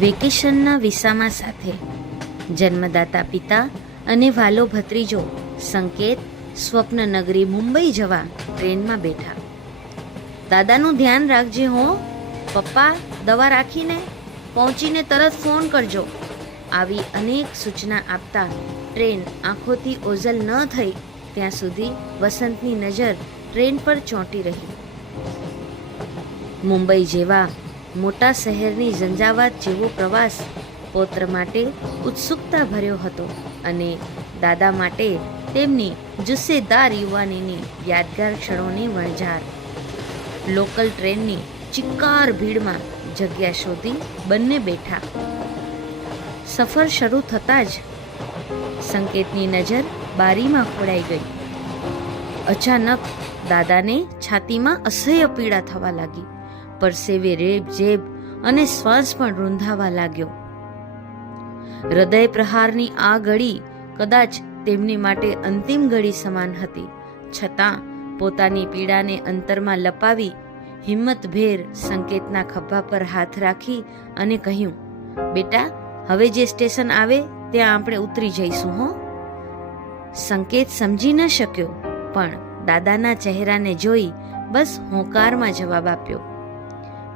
વેકેશનના વિસામા સાથે. જન્મદાતા પિતા અને વાલો ભત્રીજો, સંકેત સ્વપ્નનગરી મુંબઈ જવા ટ્રેનમાં બેઠા. દાદાનું ધ્યાન રાખજે હો. પપ્પા, દવા રાખીને પહોંચીને તરત ફોન કરજો. આવી અનેક સૂચના આપતા ટ્રેન આંખોથી ઓઝલ ન થઈ ત્યાં સુધી વસંતની નજર ટ્રેન પર ચોંટી રહી. મુંબઈ જેવા મોટા શહેરની ઝંઝાવાત જેવો પ્રવાસ પૌત્ર માટે ઉત્સુકતા ભર્યો હતો અને દાદા માટે તેમની જુસ્સેદાર યુવાનીની યાદગાર ક્ષણોની વણઝાર. લોકલ ટ્રેનની ચિક્કાર ભીડમાં જગ્યા શોધી બંને બેઠા. સફર શરૂ થતાં જ સંકેતની નજર બારીમાં ખોડાઈ ગઈ. અચાનક દાદાને છાતીમાં અસહ્ય પીડા થવા લાગી. પરસેવે રેબ જેબ અને શ્વાસ પણ રૂંધાવા લાગ્યો. હૃદય પ્રહારની આ ઘડી કદાચ તેમની માટે અંતિમ ઘડી સમાન હતી. છતાં પોતાની પીડાને અંતરમાં લપાવી હિંમતભેર સંકેતના ખભા પર હાથ રાખી અને કહ્યું, બેટા, હવે જે સ્ટેશન આવે ત્યાં આપણે ઉતરી જઈશું, હો. સંકેત સમજી ન શક્યો, પણ દાદાના ચહેરાને જોઈ બસ હોંકારમાં જવાબ આપ્યો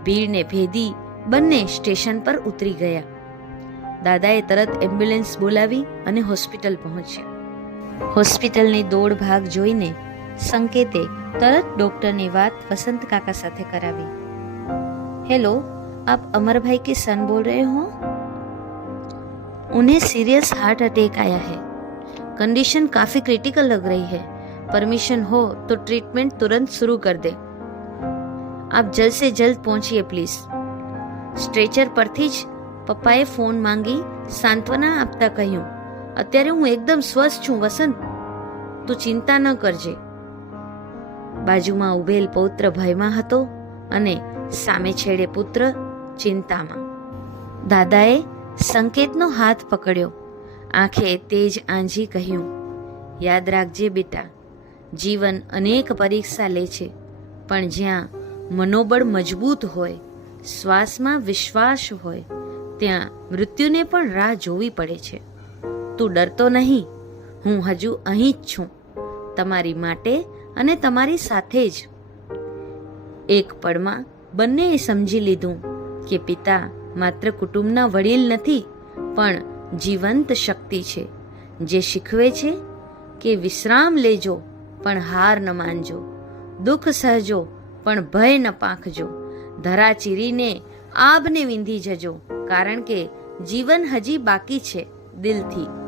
ભીડને ભેદી બંને સ્ટેશન પર ઉતરી ગયા દાદાએ તરત એમ્બ્યુલન્સ બોલાવી અને હોસ્પિટલ પહોંચ્યા હોસ્પિટલની દોડ ભાગ જોઈને સંકેતે તરત ડોક્ટરની વાત વસંત કાકા સાથે કરાવી હેલો आप अमर भाई के सन बोल रहे हो उन्हें सीरियस हार्ट अटैक आया है कंडीशन काफी क्रिटिकल लग रही है परमिशन हो तो ट्रीटमेंट तुरंत शुरू कर दे આપ જલ્દ સે જલ્દ પહોંચીએ પ્લીઝ સ્ટ્રેચર પરથી જ પપ્પાએ ફોન માંગી સાંત્વના આપતા કહ્યું, અત્યારે હું એકદમ સ્વસ્થ છું, વસંત. તું ચિંતા ન કરજે. બાજુમાં ઉભેલ પૌત્ર ભયમાં હતો અને સામે છેડે પુત્ર ચિંતામાં. દાદાએ સંકેતનો હાથ પકડ્યો. આંખે તેજ આંજી કહ્યું, યાદ રાખજે બેટા, જીવન અનેક પરીક્ષા લે છે, પણ જ્યાં મનોબળ મજબૂત હોય, શ્વાસમાં વિશ્વાસ હોય, ત્યાં મૃત્યુને પણ રાહ જોવી પડે છે. તું ડરતો નહીં, હું હજુ અહીં જ છું, તમારી માટે અને તમારી સાથે જ. એક પળમાં બંનેએ સમજી લીધું કે પિતા માત્ર કુટુંબના વડીલ નથી, પણ જીવંત શક્તિ છે. જે શીખવે છે કે વિશ્રામ લેજો, પણ હાર ન માનજો, દુઃખ સહજો પણ ભય ન પાંખજો. ધરા ચીરીને આબને વિંધી જજો, કારણ કે જીવન હજી બાકી છે દિલથી.